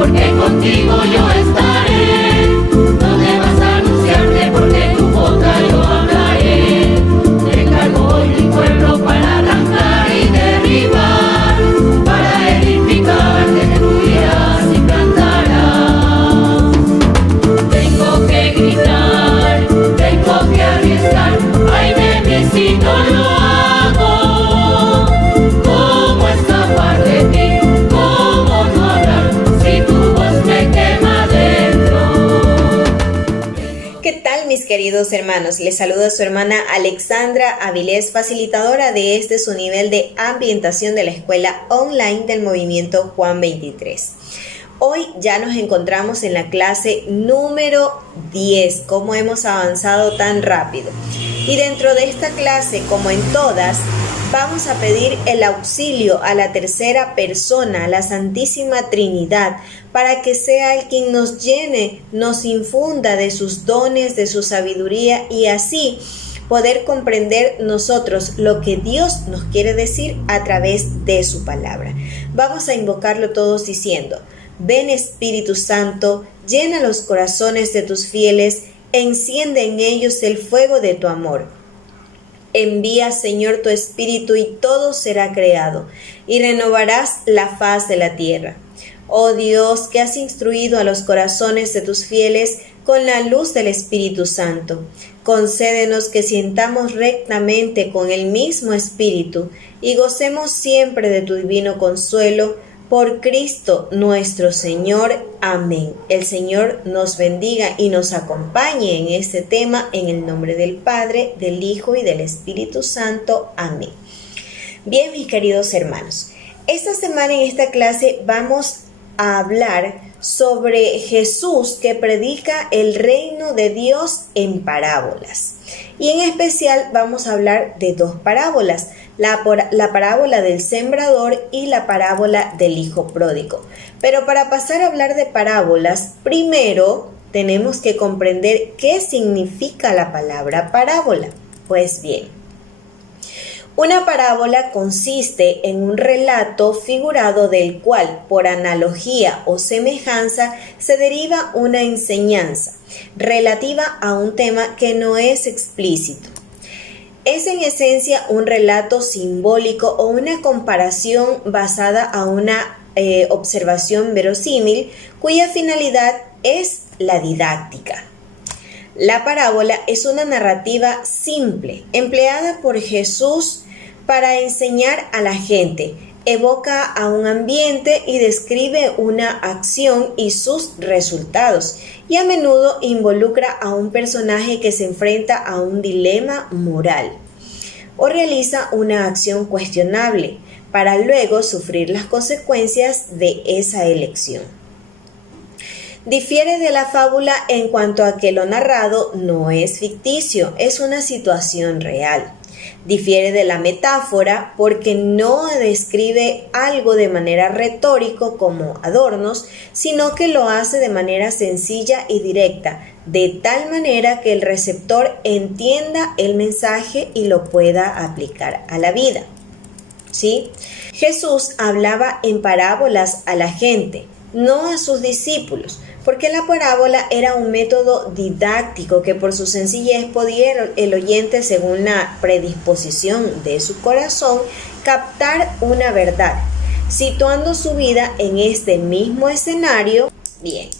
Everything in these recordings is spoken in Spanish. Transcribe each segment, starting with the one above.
porque contigo yo estaré. No temas anunciarte, porque tu boca yo hablaré. Te encargo hoy mi pueblo para arrancar y derribar, para edificar, destruirás y plantarás. Tengo que gritar, tengo que arriesgar, ay de mí si no lo hago. ¿Cómo escapar de ti? ¿Cómo no hablar si tu voz me quema dentro? ¿Qué tal, mis queridos hermanos? Les saluda su hermana Alexandra Avilés, facilitadora de su nivel de ambientación de la escuela online del movimiento Juan 23. Hoy ya nos encontramos en la clase número 10. ¿Cómo hemos avanzado tan rápido? Y dentro de esta clase, como en todas, vamos a pedir el auxilio a la tercera persona, a la Santísima Trinidad, para que sea el quien nos llene, nos infunda de sus dones, de su sabiduría, y así poder comprender nosotros lo que Dios nos quiere decir a través de su palabra. Vamos a invocarlo todos diciendo: ven Espíritu Santo, llena los corazones de tus fieles, enciende en ellos el fuego de tu amor. Envía, Señor, tu Espíritu y todo será creado, y renovarás la faz de la tierra. Oh Dios, que has instruido a los corazones de tus fieles con la luz del Espíritu Santo, concédenos que sientamos rectamente con el mismo Espíritu y gocemos siempre de tu divino consuelo, por Cristo nuestro Señor. Amén. El Señor nos bendiga y nos acompañe en este tema, en el nombre del Padre, del Hijo y del Espíritu Santo. Amén. Bien, mis queridos hermanos, esta semana en esta clase vamos a hablar sobre Jesús que predica el reino de Dios en parábolas. Y en especial vamos a hablar de dos parábolas, la parábola del sembrador y la parábola del hijo pródigo. Pero para pasar a hablar de parábolas, primero tenemos que comprender qué significa la palabra parábola. Pues bien, una parábola consiste en un relato figurado del cual, por analogía o semejanza, se deriva una enseñanza relativa a un tema que no es explícito. Es en esencia un relato simbólico o una comparación basada a una observación verosímil cuya finalidad es la didáctica. La parábola es una narrativa simple empleada por Jesús para enseñar a la gente. Evoca a un ambiente y describe una acción y sus resultados, y a menudo involucra a un personaje que se enfrenta a un dilema moral o realiza una acción cuestionable para luego sufrir las consecuencias de esa elección. Difiere de la fábula en cuanto a que lo narrado no es ficticio, es una situación real. Difiere de la metáfora porque no describe algo de manera retórica como adornos, sino que lo hace de manera sencilla y directa, de tal manera que el receptor entienda el mensaje y lo pueda aplicar a la vida. ¿Sí? Jesús hablaba en parábolas a la gente, no a sus discípulos, porque la parábola era un método didáctico que por su sencillez podía el oyente, según la predisposición de su corazón, captar una verdad, situando su vida en este mismo escenario. Bien,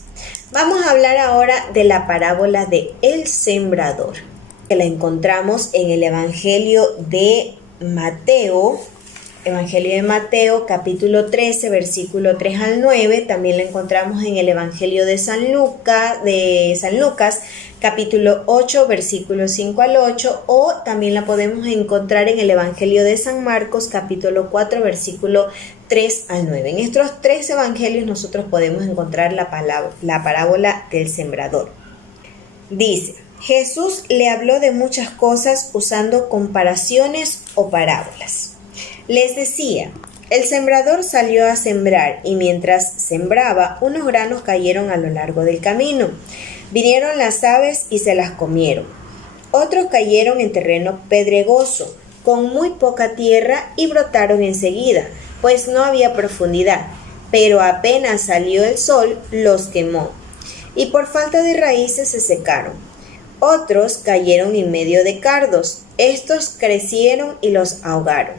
vamos a hablar ahora de la parábola de El Sembrador, que la encontramos en el Evangelio de Mateo. Evangelio de Mateo, capítulo 13, versículo 3 al 9. También la encontramos en el Evangelio de San Lucas, capítulo 8, versículo 5 al 8. O también la podemos encontrar en el Evangelio de San Marcos, capítulo 4, versículo 3 al 9. En estos tres evangelios nosotros podemos encontrar la parábola del sembrador. Dice: Jesús le habló de muchas cosas usando comparaciones o parábolas. Les decía: el sembrador salió a sembrar, y mientras sembraba, unos granos cayeron a lo largo del camino. Vinieron las aves y se las comieron. Otros cayeron en terreno pedregoso, con muy poca tierra, y brotaron enseguida, pues no había profundidad. pero apenas salió el sol los quemó, y por falta de raíces se secaron. Otros cayeron en medio de cardos, estos crecieron y los ahogaron.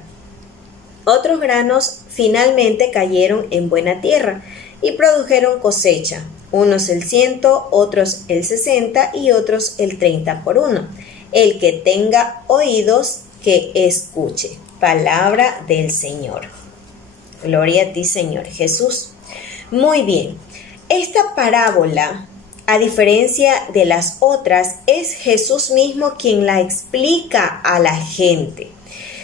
Otros granos finalmente cayeron en buena tierra y produjeron cosecha, unos el 100, otros el 60 y otros el 30 por uno. El que tenga oídos, que escuche. Palabra del Señor. Gloria a ti, Señor Jesús. Muy bien, esta parábola, a diferencia de las otras, es Jesús mismo quien la explica a la gente.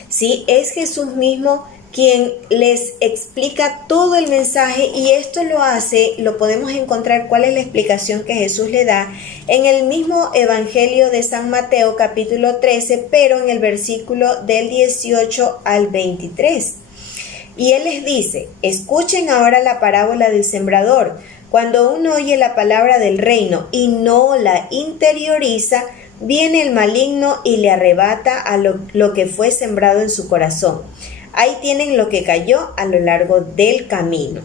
Sí, es Jesús mismo quien les explica todo el mensaje, y esto lo podemos encontrar, cuál es la explicación que Jesús le da en el mismo Evangelio de San Mateo capítulo 13, pero en el versículo del 18 al 23. Y él les dice: escuchen ahora la parábola del sembrador. Cuando uno oye la palabra del reino y no la interioriza, viene el maligno y le arrebata a lo que fue sembrado en su corazón. Ahí tienen lo que cayó a lo largo del camino.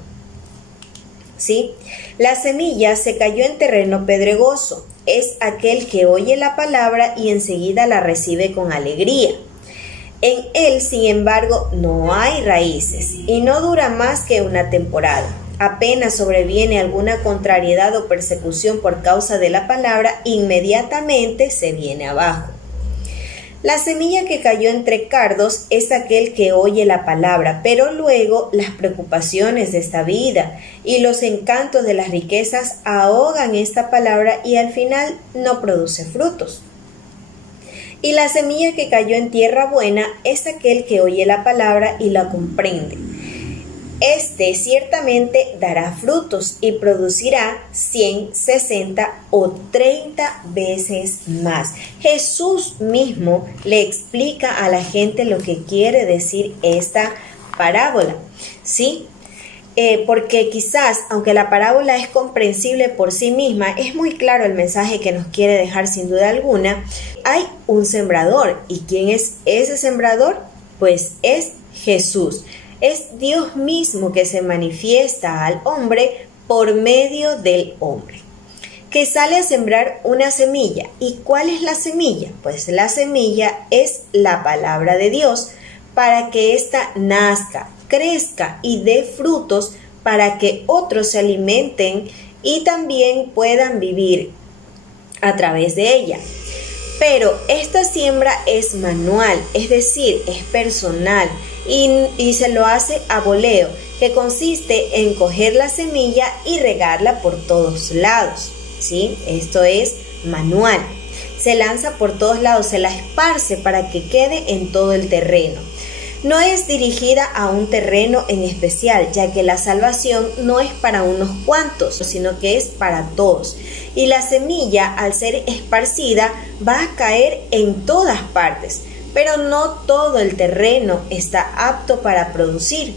¿Sí? La semilla se cayó en terreno pedregoso. Es aquel que oye la palabra y enseguida la recibe con alegría. En él, sin embargo, no hay raíces y no dura más que una temporada. Apenas sobreviene alguna contrariedad o persecución por causa de la palabra, inmediatamente se viene abajo. La semilla que cayó entre cardos es aquel que oye la palabra, pero luego las preocupaciones de esta vida y los encantos de las riquezas ahogan esta palabra y al final no produce frutos. Y la semilla que cayó en tierra buena es aquel que oye la palabra y la comprende. Este ciertamente dará frutos y producirá 100, 60 o 30 veces más. Jesús mismo le explica a la gente lo que quiere decir esta parábola, ¿sí? Porque quizás, aunque la parábola es comprensible por sí misma, es muy claro el mensaje que nos quiere dejar sin duda alguna. Hay un sembrador. ¿Y quién es ese sembrador? Pues es Jesús. Es Dios mismo que se manifiesta al hombre por medio del hombre, que sale a sembrar una semilla. ¿Y cuál es la semilla? Pues la semilla es la palabra de Dios, para que ésta nazca, crezca y dé frutos, para que otros se alimenten y también puedan vivir a través de ella. Pero esta siembra es manual, es decir, es personal y se lo hace a voleo, que consiste en coger la semilla y regarla por todos lados, ¿sí? Esto es manual. Se lanza por todos lados, se la esparce para que quede en todo el terreno. No es dirigida a un terreno en especial, ya que la salvación no es para unos cuantos, sino que es para todos. Y la semilla, al ser esparcida, va a caer en todas partes, pero no todo el terreno está apto para producir,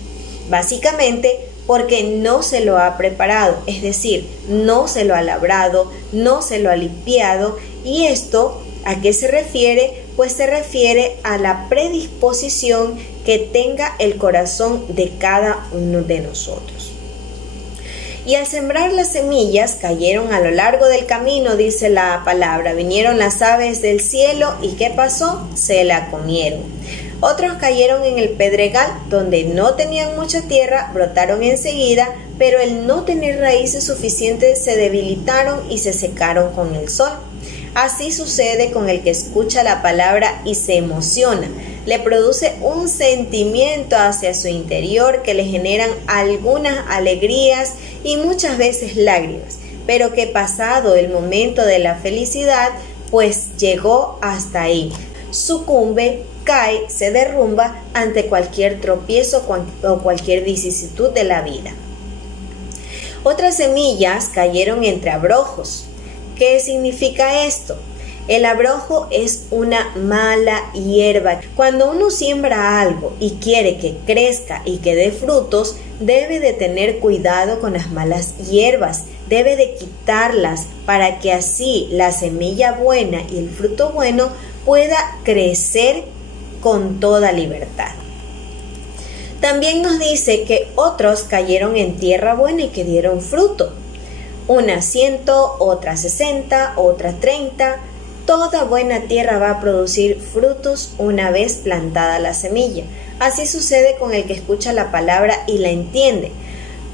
básicamente porque no se lo ha preparado, es decir, no se lo ha labrado, no se lo ha limpiado. ¿Y esto a qué se refiere? Pues se refiere a la predisposición que tenga el corazón de cada uno de nosotros. Y al sembrar las semillas cayeron a lo largo del camino, dice la palabra. Vinieron las aves del cielo y ¿qué pasó? Se la comieron. Otros cayeron en el pedregal, donde no tenían mucha tierra, brotaron enseguida, pero el no tener raíces suficientes se debilitaron y se secaron con el sol. Así sucede con el que escucha la palabra y se emociona. Le produce un sentimiento hacia su interior que le generan algunas alegrías y muchas veces lágrimas, pero que pasado el momento de la felicidad, pues llegó hasta ahí. Sucumbe, cae, se derrumba ante cualquier tropiezo o cualquier vicisitud de la vida. Otras semillas cayeron entre abrojos. ¿Qué significa esto? El abrojo es una mala hierba. Cuando uno siembra algo y quiere que crezca y que dé frutos, debe de tener cuidado con las malas hierbas, debe de quitarlas para que así la semilla buena y el fruto bueno pueda crecer con toda libertad. También nos dice que otros cayeron en tierra buena y que dieron fruto. Unas 100, otras 60, otras 30. Toda buena tierra va a producir frutos una vez plantada la semilla. Así sucede con el que escucha la palabra y la entiende.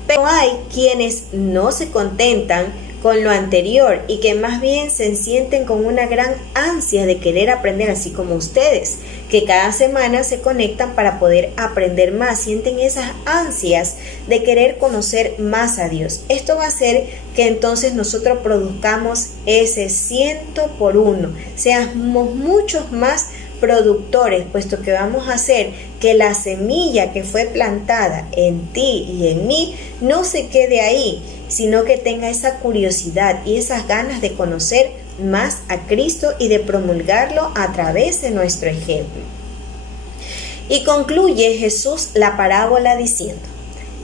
Pero hay quienes no se contentan con lo anterior y que más bien se sienten con una gran ansia de querer aprender, así como ustedes, que cada semana se conectan para poder aprender más, sienten esas ansias de querer conocer más a Dios. Esto va a hacer que entonces nosotros produzcamos ese 100 por 1, seamos muchos más productores, puesto que vamos a hacer que la semilla que fue plantada en ti y en mí no se quede ahí, sino que tenga esa curiosidad y esas ganas de conocer más a Cristo y de promulgarlo a través de nuestro ejemplo. Y concluye Jesús la parábola diciendo: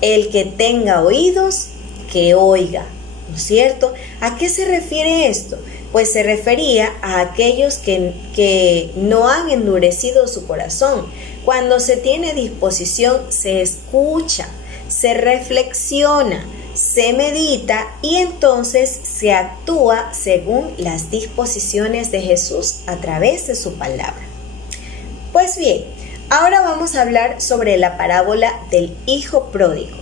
el que tenga oídos, que oiga. ¿No es cierto? ¿A qué se refiere esto? Pues se refería a aquellos que no han endurecido su corazón. Cuando se tiene disposición, se escucha, se reflexiona, se medita y entonces se actúa según las disposiciones de Jesús a través de su palabra. Pues bien, ahora vamos a hablar sobre la parábola del hijo pródigo.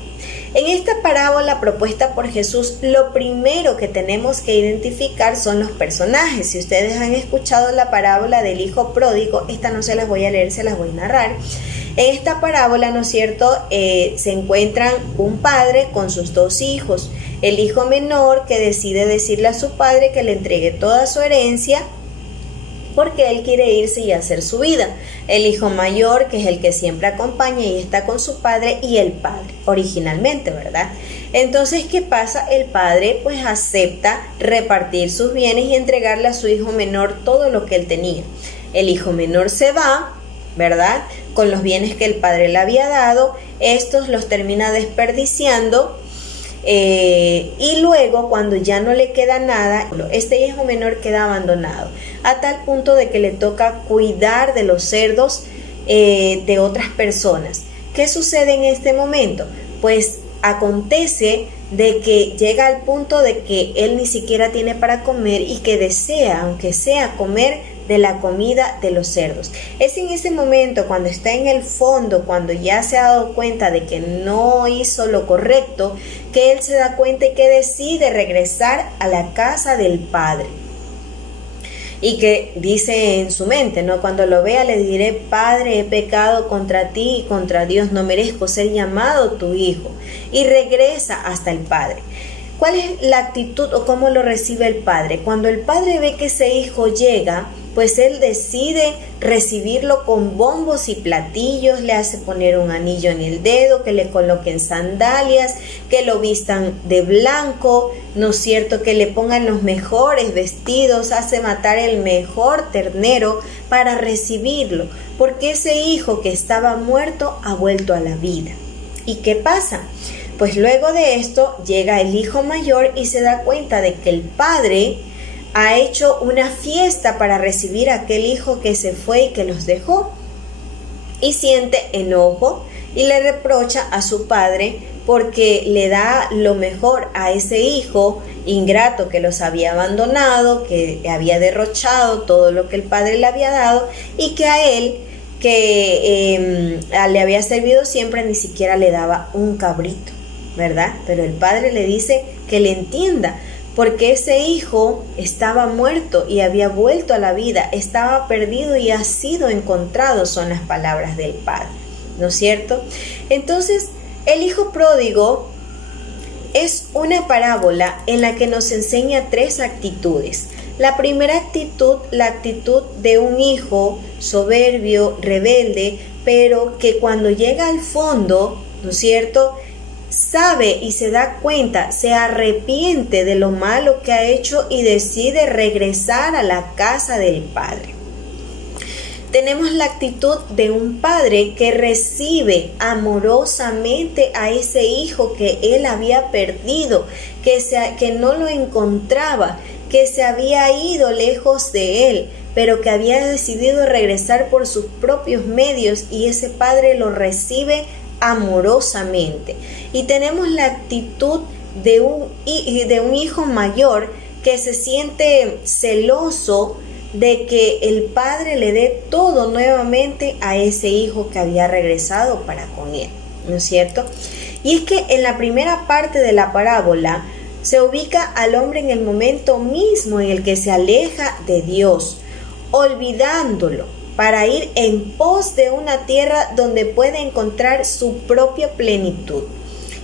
En esta parábola propuesta por Jesús, lo primero que tenemos que identificar son los personajes. Si ustedes han escuchado la parábola del hijo pródigo, esta no se las voy a leer, se las voy a narrar. En esta parábola, ¿no es cierto?, se encuentran un padre con sus dos hijos. El hijo menor que decide decirle a su padre que le entregue toda su herencia porque él quiere irse y hacer su vida. El hijo mayor, que es el que siempre acompaña y está con su padre, y el padre, originalmente, ¿verdad? Entonces, ¿qué pasa? El padre pues acepta repartir sus bienes y entregarle a su hijo menor todo lo que él tenía. El hijo menor se va, ¿verdad?, con los bienes que el padre le había dado. Estos los termina desperdiciando. Y luego, cuando ya no le queda nada, este hijo menor queda abandonado, a tal punto de que le toca cuidar de los cerdos de otras personas. ¿Qué sucede en este momento? Pues acontece de que llega al punto de que él ni siquiera tiene para comer y que desea, aunque sea, comer de la comida de los cerdos. Es en ese momento, cuando está en el fondo, cuando ya se ha dado cuenta de que no hizo lo correcto, que él se da cuenta y que decide regresar a la casa del padre. Y que dice en su mente, ¿no?, cuando lo vea le diré: Padre, he pecado contra ti y contra Dios, no merezco ser llamado tu hijo. Y regresa hasta el padre. ¿Cuál es la actitud o cómo lo recibe el padre? Cuando el padre ve que ese hijo llega, pues él decide recibirlo con bombos y platillos, le hace poner un anillo en el dedo, que le coloquen sandalias, que lo vistan de blanco, ¿no es cierto?, que le pongan los mejores vestidos, hace matar el mejor ternero para recibirlo, porque ese hijo que estaba muerto ha vuelto a la vida. ¿Y qué pasa? Pues luego de esto llega el hijo mayor y se da cuenta de que el padre ha hecho una fiesta para recibir a aquel hijo que se fue y que los dejó, y siente enojo y le reprocha a su padre porque le da lo mejor a ese hijo ingrato que los había abandonado, que había derrochado todo lo que el padre le había dado, y que a él, que le había servido siempre, ni siquiera le daba un cabrito, ¿verdad? Pero el padre le dice que le entienda, porque ese hijo estaba muerto y había vuelto a la vida, estaba perdido y ha sido encontrado, son las palabras del padre, ¿no es cierto? Entonces, el hijo pródigo es una parábola en la que nos enseña tres actitudes. La primera actitud, la actitud de un hijo soberbio, rebelde, pero que cuando llega al fondo, ¿no es cierto?, sabe y se da cuenta, se arrepiente de lo malo que ha hecho y decide regresar a la casa del padre. Tenemos la actitud de un padre que recibe amorosamente a ese hijo que él había perdido, que no lo encontraba, que se había ido lejos de él, pero que había decidido regresar por sus propios medios, y ese padre lo recibe amorosamente. Y tenemos la actitud de un hijo mayor que se siente celoso de que el padre le dé todo nuevamente a ese hijo que había regresado para con él, ¿no es cierto? Y es que en la primera parte de la parábola se ubica al hombre en el momento mismo en el que se aleja de Dios, olvidándolo, para ir en pos de una tierra donde puede encontrar su propia plenitud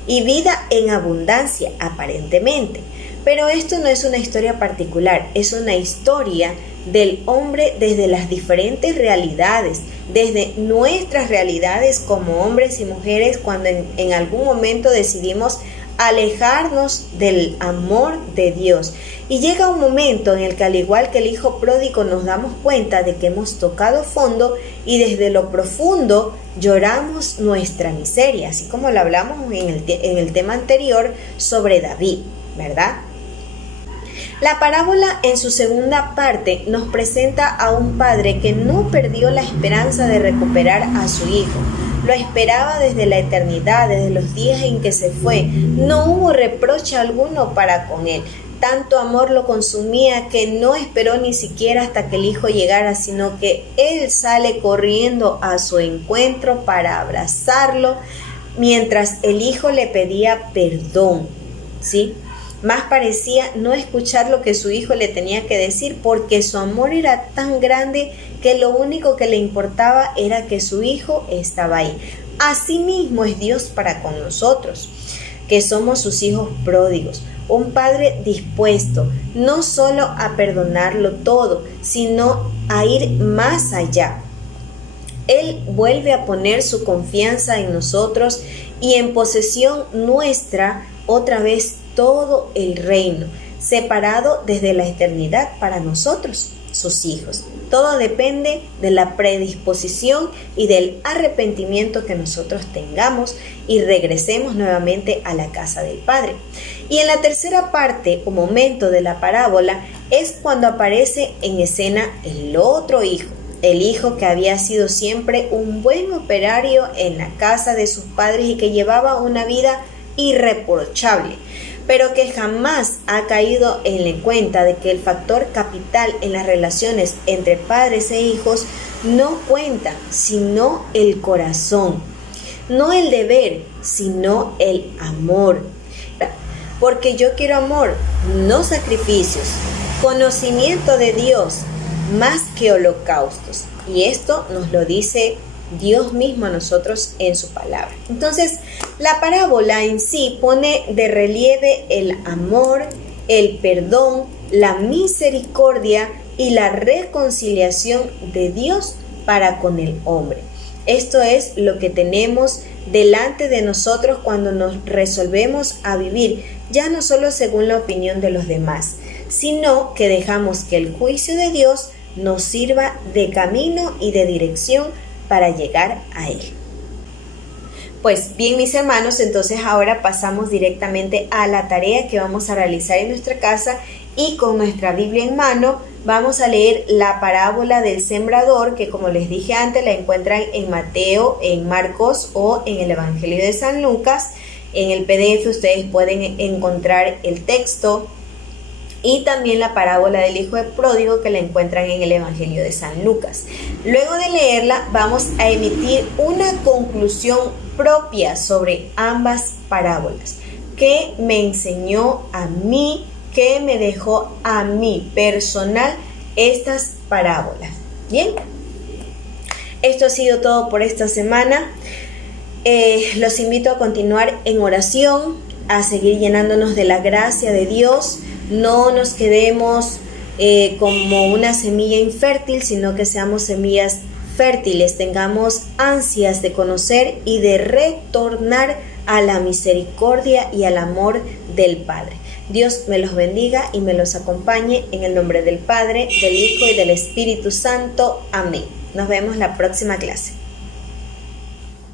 y vida en abundancia, aparentemente. Pero esto no es una historia particular, es una historia del hombre desde las diferentes realidades, desde nuestras realidades como hombres y mujeres, cuando en algún momento decidimos alejarnos del amor de Dios. Y llega un momento en el que, al igual que el hijo pródigo, nos damos cuenta de que hemos tocado fondo y desde lo profundo lloramos nuestra miseria, así como lo hablamos en el tema anterior sobre David, ¿verdad? La parábola en su segunda parte nos presenta a un padre que no perdió la esperanza de recuperar a su hijo. Lo esperaba desde la eternidad, desde los días en que se fue. No hubo reproche alguno para con él. Tanto amor lo consumía que no esperó ni siquiera hasta que el hijo llegara, sino que él sale corriendo a su encuentro para abrazarlo, mientras el hijo le pedía perdón, ¿sí? Más parecía no escuchar lo que su hijo le tenía que decir, porque su amor era tan grande que lo único que le importaba era que su hijo estaba ahí. Asimismo es Dios para con nosotros, que somos sus hijos pródigos. Un padre dispuesto no solo a perdonarlo todo, sino a ir más allá. Él vuelve a poner su confianza en nosotros y en posesión nuestra otra vez todo el reino, separado desde la eternidad para nosotros, sus hijos. Todo depende de la predisposición y del arrepentimiento que nosotros tengamos y regresemos nuevamente a la casa del Padre. Y en la tercera parte o momento de la parábola es cuando aparece en escena el otro hijo, el hijo que había sido siempre un buen operario en la casa de sus padres y que llevaba una vida irreprochable, pero que jamás ha caído en la cuenta de que el factor capital en las relaciones entre padres e hijos no cuenta, sino el corazón, no el deber, sino el amor. Porque yo quiero amor, no sacrificios, conocimiento de Dios, más que holocaustos. Y esto nos lo dice Dios mismo a nosotros en su palabra. Entonces, la parábola en sí pone de relieve el amor, el perdón, la misericordia y la reconciliación de Dios para con el hombre. Esto es lo que tenemos delante de nosotros cuando nos resolvemos a vivir, ya no solo según la opinión de los demás, sino que dejamos que el juicio de Dios nos sirva de camino y de dirección para llegar a Él. Pues bien, mis hermanos, entonces ahora pasamos directamente a la tarea que vamos a realizar en nuestra casa, y con nuestra Biblia en mano vamos a leer la parábola del sembrador, que como les dije antes la encuentran en Mateo, en Marcos o en el Evangelio de San Lucas. En el PDF ustedes pueden encontrar el texto, y también la parábola del hijo pródigo, que la encuentran en el Evangelio de San Lucas. Luego de leerla vamos a emitir una conclusión propia sobre ambas parábolas. ¿Qué me enseñó a mí? ¿Qué me dejó a mí personal estas parábolas? Bien, esto ha sido todo por esta semana. Los invito a continuar en oración, a seguir llenándonos de la gracia de Dios. No nos quedemos como una semilla infértil, sino que seamos semillas fértiles, tengamos ansias de conocer y de retornar a la misericordia y al amor del Padre. Dios me los bendiga y me los acompañe en el nombre del Padre, del Hijo y del Espíritu Santo. Amén. Nos vemos la próxima clase.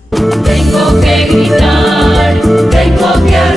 Tengo que gritar, tengo que